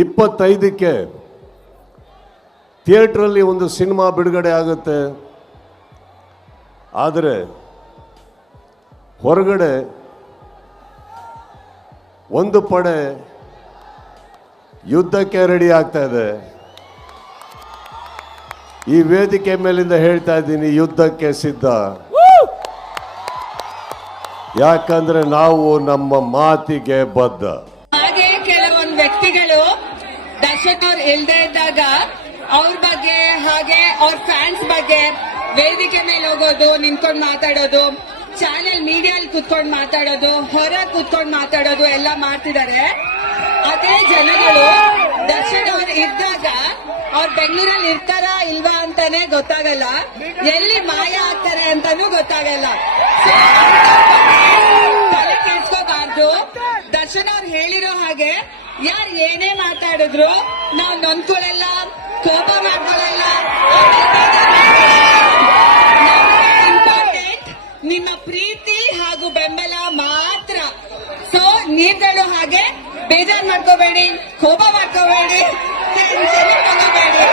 25ಕ್ಕೆ ಥಿಯೇಟ್ರಲ್ಲಿ ಒಂದು ಸಿನಿಮಾ ಬಿಡುಗಡೆ ಆಗುತ್ತೆ. ಆದರೆ ಹೊರಗಡೆ ಒಂದು ಪಡೆ ಯುದ್ಧಕ್ಕೆ ರೆಡಿ ಆಗ್ತಾ ಇದೆ. ಈ ವೇದಿಕೆ ಮೇಲಿಂದ ಹೇಳ್ತಾ ಇದ್ದೀನಿ, ಯುದ್ಧಕ್ಕೆ ಸಿದ್ಧ. ಯಾಕಂದ್ರೆ ನಾವು ನಮ್ಮ ಮಾತಿಗೆ ಬದ್ಧ. ಹಾಗೆ ಕೆಲವೊಂದು ವ್ಯಕ್ತಿಗಳು ದರ್ಶಕ್ ಅವ್ರು ಇಲ್ದೇ ಇದ್ದಾಗ ಅವ್ರ ಬಗ್ಗೆ ಹಾಗೆ ಅವ್ರ ಫ್ಯಾನ್ಸ್ ಬಗ್ಗೆ ವೇದಿಕೆ ಮೇಲೆ ಹೋಗೋದು, ನಿಂತ್ಕೊಂಡು ಮಾತಾಡೋದು, ಚಾನೆಲ್ ಮೀಡಿಯಲ್ಲಿ ಕುತ್ಕೊಂಡು ಮಾತಾಡೋದು, ಹೊರ ಕುತ್ಕೊಂಡು ಮಾತಾಡೋದು ಎಲ್ಲ ಮಾಡ್ತಿದ್ದಾರೆ. ಅದೇ ಜನಗಳು ದರ್ಶನ್ ಅವ್ರು ಇದ್ದಾಗ ಅವ್ರು ಬೆಂಗಳೂರಲ್ಲಿ ಇರ್ತಾರಾ ಇಲ್ವಾ ಅಂತಾನೆ ಗೊತ್ತಾಗಲ್ಲ, ಎಲ್ಲಿ ಮಾಯ ಆಗ್ತಾರೆ ಅಂತಾನೂ ಗೊತ್ತಾಗಲ್ಲ. ತಲೆ ಕೆಡ್ಸ್ಕೋಬಾರ್ದು. ದರ್ಶನ್ ಅವ್ರು ಹೇಳಿರೋ ಹಾಗೆ ಯಾರು ಏನೇ ಮಾತಾಡಿದ್ರು ನಾವು ನೊಂದ್ಕೊಳ್ಳಲ್ಲ, ಕೋಪ ಮಾಡ್ಕೊಳ್ಳಲ್ಲ. ಇಂಪಾರ್ಟೆಂಟ್ ನಿಮ್ಮ ಪ್ರೀತಿ ಹಾಗೂ ಬೆಂಬಲ ಮಾತ್ರ. ಸೊ ನೀವುಗಳು ಹಾಗೆ ಬೇಜಾರ್ ಮಾಡ್ಕೋಬೇಡಿ, ಕೋಪ ಮಾಡ್ಕೋಬೇಡಿ, ಟೆನ್ಷನ್ ತಗೋಬೇಡಿ.